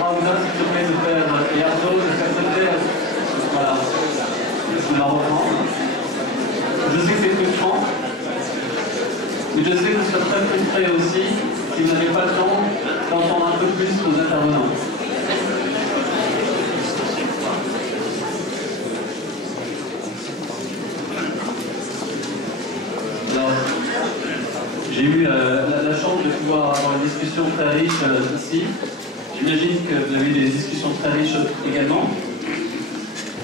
Ramda, s'il te plaît, de faire, et Arnaud, de faire cette terre. Voilà. Je la reprends. Je sais que c'est frustrant, mais je sais que je serais très frustré aussi si vous n'avez pas le temps d'entendre un peu plus nos intervenants. Alors, j'ai eu la chance de pouvoir avoir une discussion très riche ici. J'imagine que vous avez eu des discussions très riches également.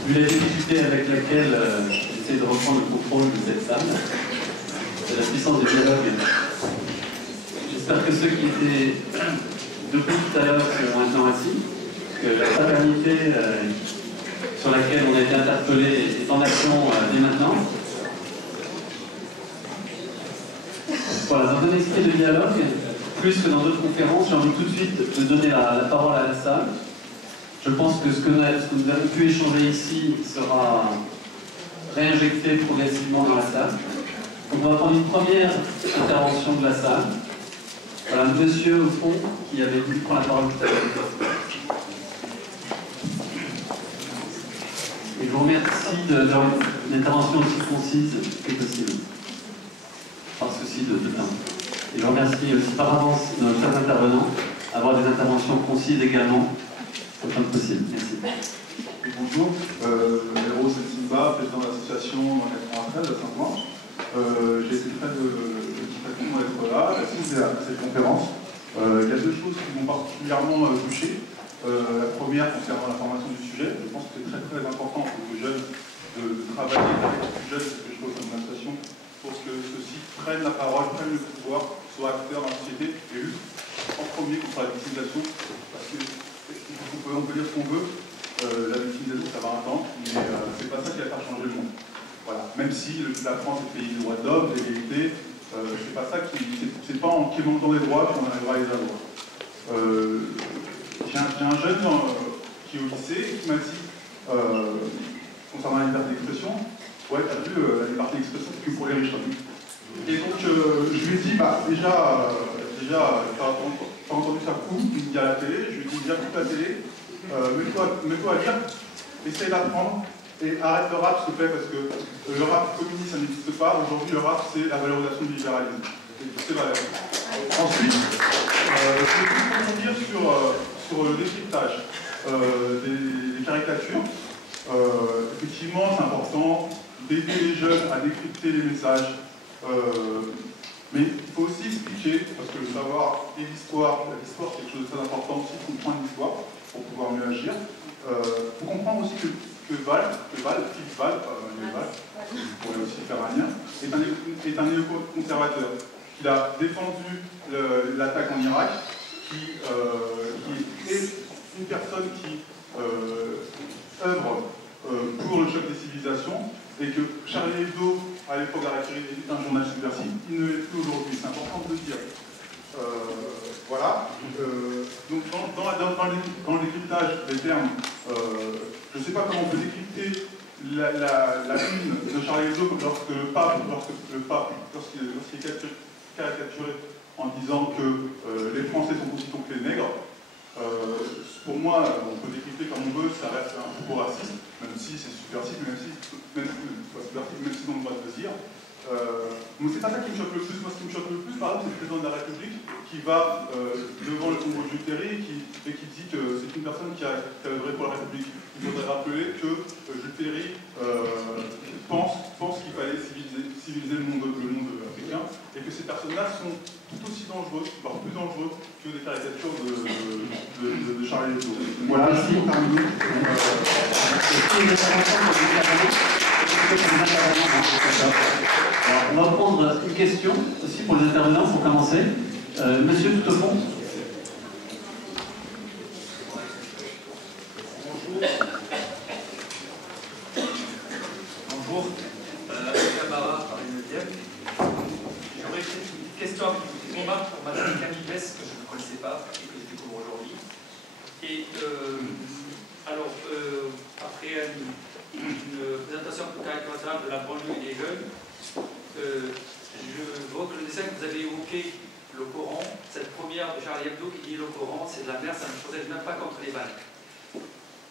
Vu la difficulté avec laquelle j'essaie de reprendre le contrôle de cette salle, c'est la puissance du dialogue. J'espère que ceux qui étaient debout tout à l'heure sont maintenant assis, que la fraternité sur laquelle on a été interpellé est en action dès maintenant. Voilà, dans un esprit de dialogue, plus que dans d'autres conférences, j'ai envie tout de suite de donner la parole à la salle. Je pense que ce que nous avons pu échanger ici sera réinjecté progressivement dans la salle. Donc on va prendre une première intervention de la salle. Voilà, monsieur au fond qui avait voulu prendre la parole tout à l'heure. Et je vous remercie d'une intervention aussi concise que possible, par souci de temps. Et je remercie aussi par avance nos chers intervenants d'avoir des interventions concises également, autant que possible. Merci. Bonjour, Héros Simba, président de l'association 93 à Saint-Ouen. J'ai été très content d'être là, d'assister à cette conférence. Il y a deux choses qui m'ont particulièrement touché. La première concernant la formation du sujet. Je pense que c'est très très important pour les jeunes de travailler avec les plus jeunes, ce que je fais au sein de l'association, pour que ceux-ci prennent la parole, prennent le pouvoir, soient acteurs dans la société et luttent en premier contre la victimisation. Parce que on peut dire ce qu'on veut, la victimisation ça va un temps, mais c'est pas ça qui va faire changer le monde. Voilà. Même si la France est le pays des droits de l'homme, de l'égalité, c'est pas ça qui. C'est pas en quémantant des droits qu'on arrivera à les avoir. J'ai un jeune qui est au lycée qui m'a dit, concernant la liberté d'expression, ouais, t'as vu, la liberté d'expression, c'est que pour les riches. Et donc, je lui ai dit, bah, déjà t'as entendu ça beaucoup, il me dit à la télé, je lui ai dit, viens coupe la télé, mets-toi à lire, essaye d'apprendre, et arrête le rap, s'il te plaît, parce que le rap communiste, ça n'existe pas. Aujourd'hui, le rap, c'est la valorisation du libéralisme. C'est valeur. Ensuite, je vais vous dire sur le décryptage des caricatures. Effectivement, c'est important d'aider les jeunes à décrypter les messages. Mais il faut aussi expliquer, parce que le savoir et l'histoire, c'est quelque chose de très important aussi, comprendre l'histoire pour pouvoir mieux agir. Il faut comprendre aussi que Philippe Val, vous pourrez aussi faire un lien, est un néoconservateur. Il a défendu l'attaque en Irak, qui est une personne qui œuvre pour le choc des civilisations, et que Charlie Hebdo, à l'époque d'Arakiri, était un journal subversif. Il ne l'est plus aujourd'hui, c'est important de le dire. Voilà. Donc dans le décryptage des termes, je ne sais pas comment on peut décrypter la une de Charlie Hebdo lorsqu'il est caricaturé en disant que les Français sont aussi bons que les nègres. Pour moi, on peut décrypter comme on veut, ça reste un propos raciste, même si c'est subversif, même si on a le droit de le dire. Mais c'est pas ça qui me choque le plus. Moi, ce qui me choque le plus, par exemple, c'est le président de la République qui va devant le tombeau de Jules Ferry et qui dit que c'est une personne qui a œuvré pour la République. Il faudrait rappeler que Jules Ferry pense qu'il fallait civiliser le monde africain et que ces personnes-là sont tout aussi dangereuses, voire plus dangereuses que des caricatures de Charlie Hebdo. Voilà, merci pour terminer. Alors, on va prendre une question aussi pour les intervenants pour commencer. Monsieur tout au fond. Bonjour. Camara, Paris 9e. J'aurais une question un petit peu pour Madame Camille Bess, que je ne connaissais pas et que je découvre aujourd'hui. Et alors, après une présentation un peu caricaturale de la banlieue et des jeunes, je vois que le dessin que vous avez évoqué, le Coran, cette première Charlie Hebdo qui dit le Coran, c'est de la merde, ça ne protège même pas contre les balles.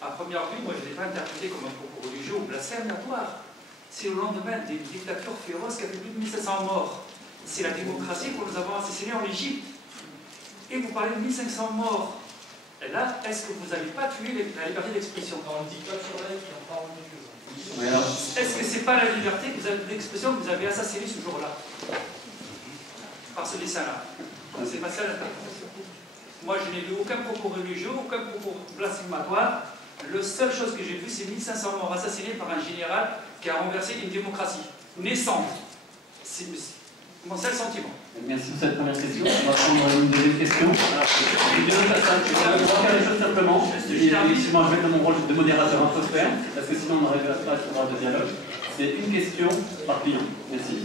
À première vue, moi je ne l'ai pas interprété comme un propos religieux ou blasphématoire. C'est au lendemain d'une dictature féroce qui a fait plus de 1500 morts. C'est la démocratie que nous avons assassinée en Égypte. Et vous parlez de 1500 morts. Et là, est-ce que vous n'avez pas tué la liberté d'expression? Dans une dictature qui en parle de Dieu. Est-ce que c'est pas la liberté d'expression que vous avez assassinée ce jour-là? Par ce dessin-là. C'est pas ça l'interprétation. Moi, je n'ai vu aucun propos religieux, aucun propos blasphématoire. La seule chose que j'ai vue, c'est 1500 morts assassinés par un général qui a renversé une démocratie naissante. C'est mon seul sentiment. Merci pour cette première question. On va prendre une deuxième question. Je vais faire les choses simplement. Effectivement, je vais être dans mon rôle de modérateur un peu ferme, parce que sinon on n'arrivera pas à faire de dialogue. C'est une question par client. Merci.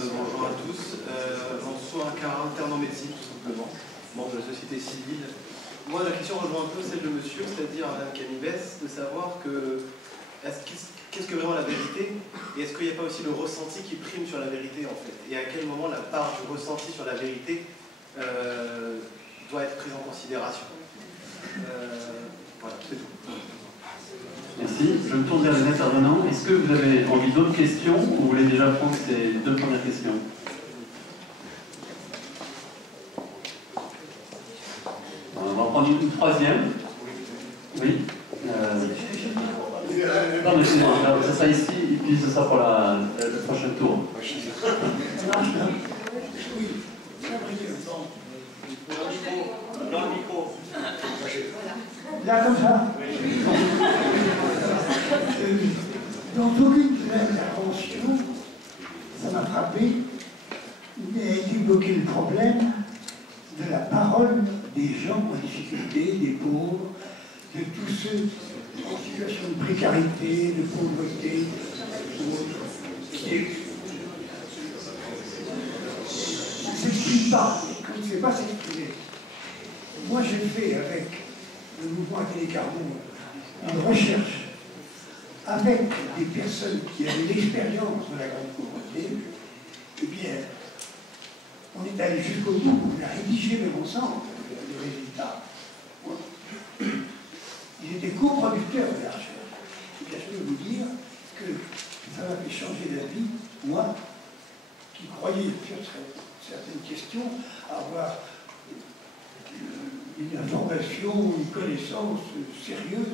Bonjour à tous. Bonsoir, Karin, interne en médecine, tout simplement, membre de la société civile. Moi, la question rejoint un peu celle de monsieur, c'est-à-dire Madame Canibès, de savoir qu'est-ce que vraiment la vérité, et est-ce qu'il n'y a pas aussi le ressenti qui prime sur la vérité, en fait, et à quel moment la part du ressenti sur la vérité doit être prise en considération. Voilà, c'est tout. Merci. Je me tourne vers les intervenants. Est-ce que vous avez envie d'autres questions ou vous voulez déjà prendre ces deux premières questions? On va en prendre une troisième. Oui. Non, mais ça sera ici et puis ce sera pour le prochain tour. Dans le micro. Là, comme ça. Dans aucune intervention, ça m'a frappé, mais débloqué le problème de la parole des gens en difficulté, des pauvres, de tous ceux en situation de précarité, de pauvreté, qui ne s'expriment pas, qui ne sait pas s'exprimer. Moi, j'ai fait avec le mouvement Atelier Carbone une recherche avec des personnes qui avaient l'expérience de la grande pauvreté. Eh bien, on est allé jusqu'au bout, on a rédigé même ensemble le résultat. Ils étaient co-producteurs de la recherche. Et bien, je peux vous dire que ça m'a fait changer d'avis, moi, qui croyais sur certaines questions avoir une information, une connaissance sérieuse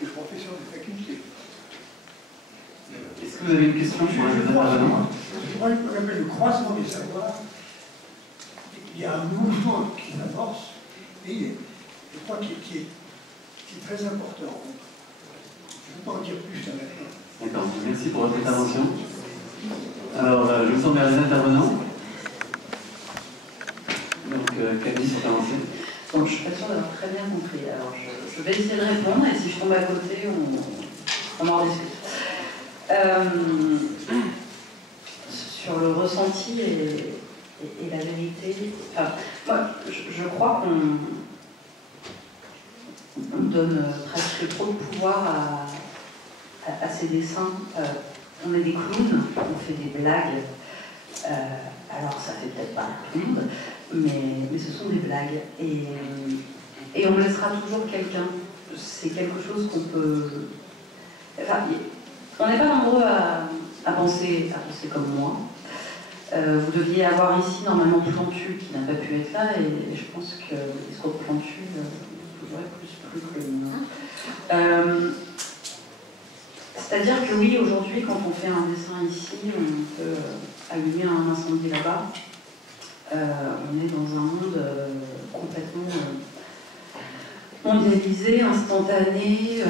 des professeurs de faculté. Est-ce que vous avez une question pour les intervenants? Je crois qu'on appelle le croisement des savoirs. Il y a un mouvement qui s'amorce et je crois qu'il est très important. Je ne peux pas en dire plus à maintenant. D'accord, merci pour votre intervention. Alors, je me tourne vers les intervenants. Donc, Camille, pour commencer. Donc, je suis pas sûre d'avoir très bien compris. Alors, je vais essayer de répondre et si je tombe à côté, on en discute. Sur le ressenti et la vérité, enfin, moi, je crois qu'on donne presque trop de pouvoir à ces dessins. On est des clowns, on fait des blagues. Alors, ça fait peut-être pas tout le monde, mais ce sont des blagues. Et on laissera toujours quelqu'un. C'est quelque chose qu'on peut... Enfin, on n'est pas nombreux à penser comme moi. Vous deviez avoir ici normalement Plantu qui n'a pas pu être là, et je pense que le discours de Plantu vous aurait plus que le mien. C'est-à-dire que oui, aujourd'hui, quand on fait un dessin ici, on peut allumer un incendie là-bas. On est dans un monde complètement mondialisé, instantané,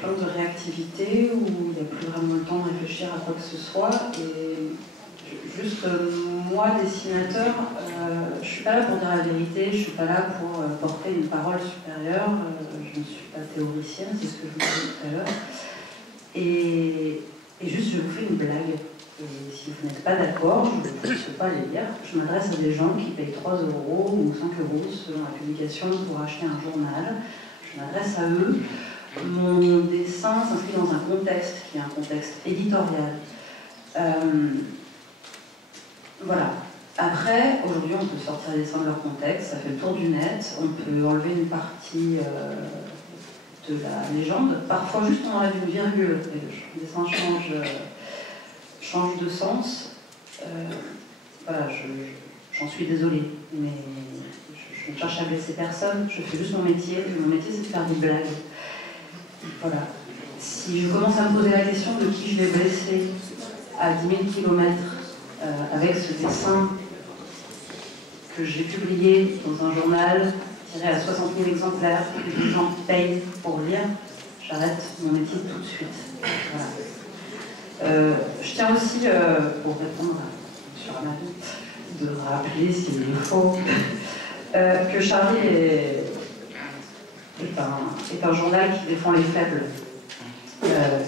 plein de réactivité, où il n'y a plus vraiment le temps de réfléchir à quoi que ce soit. Et juste, moi, dessinateur, je ne suis pas là pour dire la vérité, je ne suis pas là pour porter une parole supérieure, je ne suis pas théoricienne, c'est ce que je vous disais tout à l'heure. Et juste, je vous fais une blague. Et si vous n'êtes pas d'accord, je ne peux pas les lire. Je m'adresse à des gens qui payent 3 € ou 5 € selon la publication pour acheter un journal. Je m'adresse à eux. Mon dessin s'inscrit dans un contexte qui est un contexte éditorial. Voilà. Après, aujourd'hui, on peut sortir les dessins de leur contexte, ça fait le tour du net, on peut enlever une partie de la légende. Parfois, juste on enlève une virgule et le dessin change de sens. Voilà, j'en suis désolée, mais je ne cherche à blesser personne, je fais juste mon métier. Mon métier, c'est de faire des blagues. Voilà. Si je commence à me poser la question de qui je vais blesser à 10 000 km avec ce dessin que j'ai publié dans un journal, tiré à 60 000 exemplaires, que les gens payent pour lire, j'arrête mon métier tout de suite. Voilà. Je tiens aussi, pour répondre sur Marie, de rappeler, s'il est faux, que Charlie est un journal qui défend les faibles,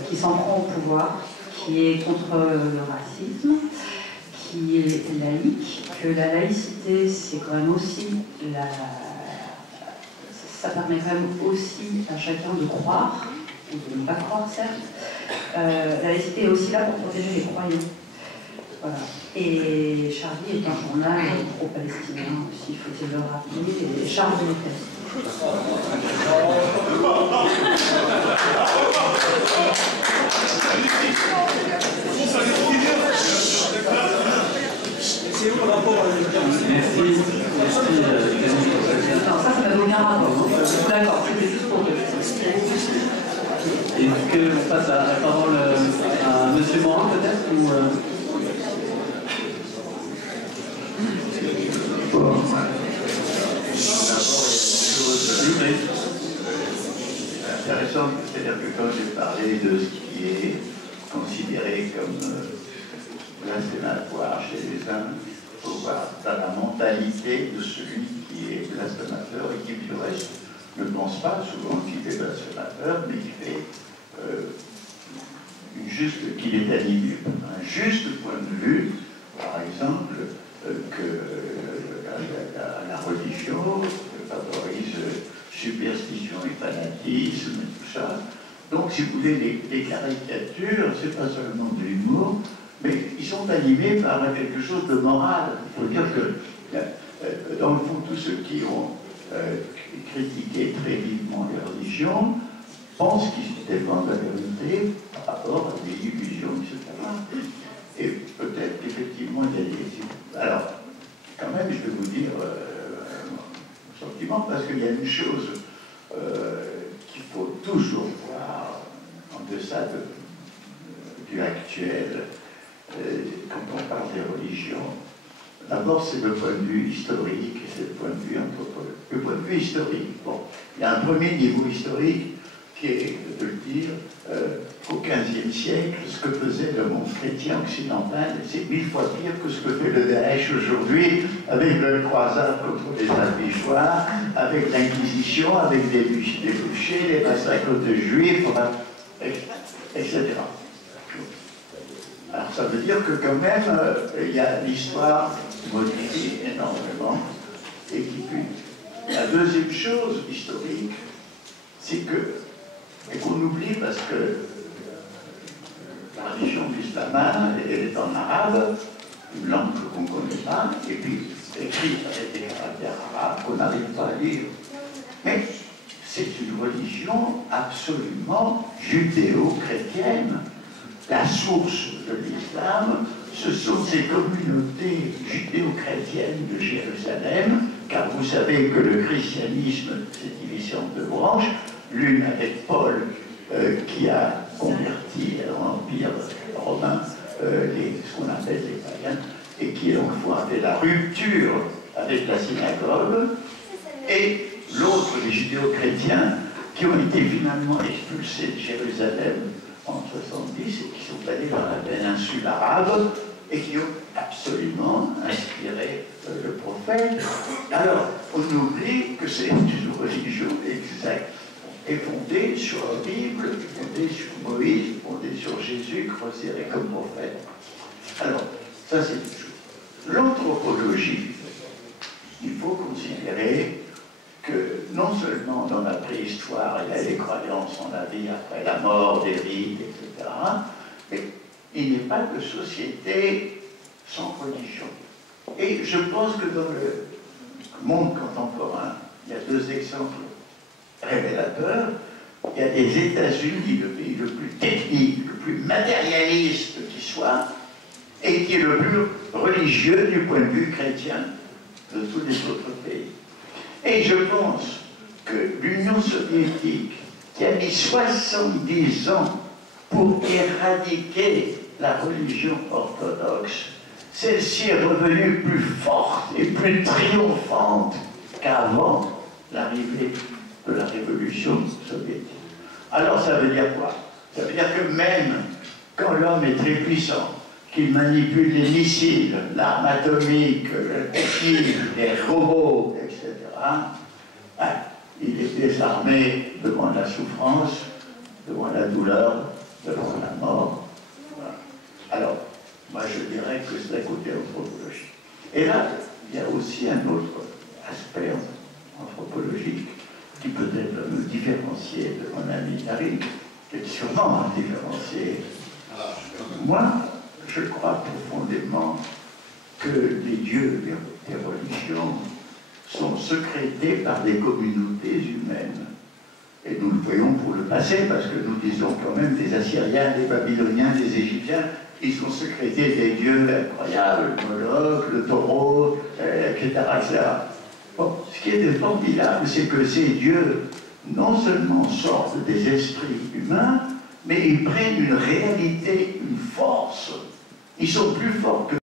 qui s'en prend au pouvoir, qui est contre le racisme, qui est laïque, que la laïcité, c'est quand même aussi ça permet quand même aussi à chacun de croire, ou de ne pas croire, certes. La laïcité est aussi là pour protéger les croyants. Voilà. Et Charlie est un journal pro-palestinien aussi, faut-il le rappeler, et Charles de l'État. C'est où le rapport à Merci. Non, ça n'a aucun rapport. D'accord, c'était juste pour deux. Est-ce qu'on passe la parole à M. Morin, peut-être ou intéressant, c'est-à-dire que quand j'ai parlé de ce qui est considéré comme blasphématoire chez les uns, il faut voir dans la mentalité de celui qui est blasphémateur et qui, du reste, ne pense pas souvent qu'il est blasphémateur, mais qui fait qu'il est animé par un juste point de vue, par exemple, que la religion favorise superstition et fanatisme et tout ça. Donc, si vous voulez, les caricatures, c'est pas seulement de l'humour, mais ils sont animés par quelque chose de moral. Il faut dire que, dans le fond, tous ceux qui ont critiqué très vivement les religions pensent qu'ils défendent la vérité par rapport à des illusions, etc. Et peut-être qu'effectivement, il y a des... Alors, quand même, je vais vous dire mon sentiment, parce qu'il y a une chose qu'il faut toujours voir en deçà du actuel, quand on parle des religions. D'abord, c'est le point de vue historique et c'est le point de vue anthropologique. Le point de vue historique, bon, il y a un premier niveau historique qui est de le dire qu'au XVe siècle, ce que faisait le monde chrétien occidental, c'est 1000 fois pire que ce que fait le Daesh aujourd'hui, avec le croisade contre les Albigeois, avec l'Inquisition, avec des bûchers, les massacres de Juifs, etc. Alors ça veut dire que quand même, il y a l'histoire modifie énormément et qui pue. La deuxième chose historique, c'est que, et qu'on oublie parce que la religion musulmane, elle est en arabe, une langue qu'on ne connaît pas, et puis écrite avec des caractères arabes qu'on n'arrive pas à lire. Mais c'est une religion absolument judéo-chrétienne. La source de l'islam, ce sont ces communautés judéo-chrétiennes de Jérusalem, car vous savez que le christianisme s'est divisé en deux branches, l'une avec Paul, qui a converti dans l'Empire romain ce qu'on appelle les païens, et qui donc fait la rupture avec la synagogue, et l'autre, les judéo-chrétiens, qui ont été finalement expulsés de Jérusalem en 70 et qui sont allés dans la péninsule arabe et qui ont absolument inspiré le prophète. Alors, on oublie que c'est une religion exacte et fondée sur la Bible, fondée sur Moïse, fondée sur Jésus, considéré comme prophète. Alors, ça c'est une chose. L'anthropologie, il faut considérer que non seulement dans la préhistoire, il y a les croyances en la vie après la mort, des rites, etc., mais il n'est pas de société sans religion. Et je pense que dans le monde contemporain, il y a deux exemples révélateurs. Il y a les États-Unis, le pays le plus technique, le plus matérialiste qui soit, et qui est le plus religieux du point de vue chrétien de tous les autres pays. Et je pense que l'Union soviétique, qui a mis 70 ans pour éradiquer la religion orthodoxe, celle-ci est revenue plus forte et plus triomphante qu'avant l'arrivée de la révolution soviétique. Alors ça veut dire quoi? Ça veut dire que même quand l'homme est très puissant, qu'il manipule les missiles, l'arme atomique, le technique, les robots, etc., il est désarmé devant la souffrance, devant la douleur, devant la mort. Voilà. Alors, moi je dirais que c'est la côté anthropologique. Et là, il y a aussi un autre aspect anthropologique qui peut-être me différencier de mon ami Tariq, qui est sûrement un différencié. Moi, je crois profondément que les dieux des religions sont secrétés par des communautés humaines. Et nous le voyons pour le passé, parce que nous disons quand même des Assyriens, des Babyloniens, des Égyptiens, ils sont secrétés des dieux incroyables, le Moloch, le taureau, etc., etc. Bon, ce qui est formidable, c'est que ces dieux, non seulement sortent des esprits humains, mais ils prennent une réalité, une force. Ils sont plus forts que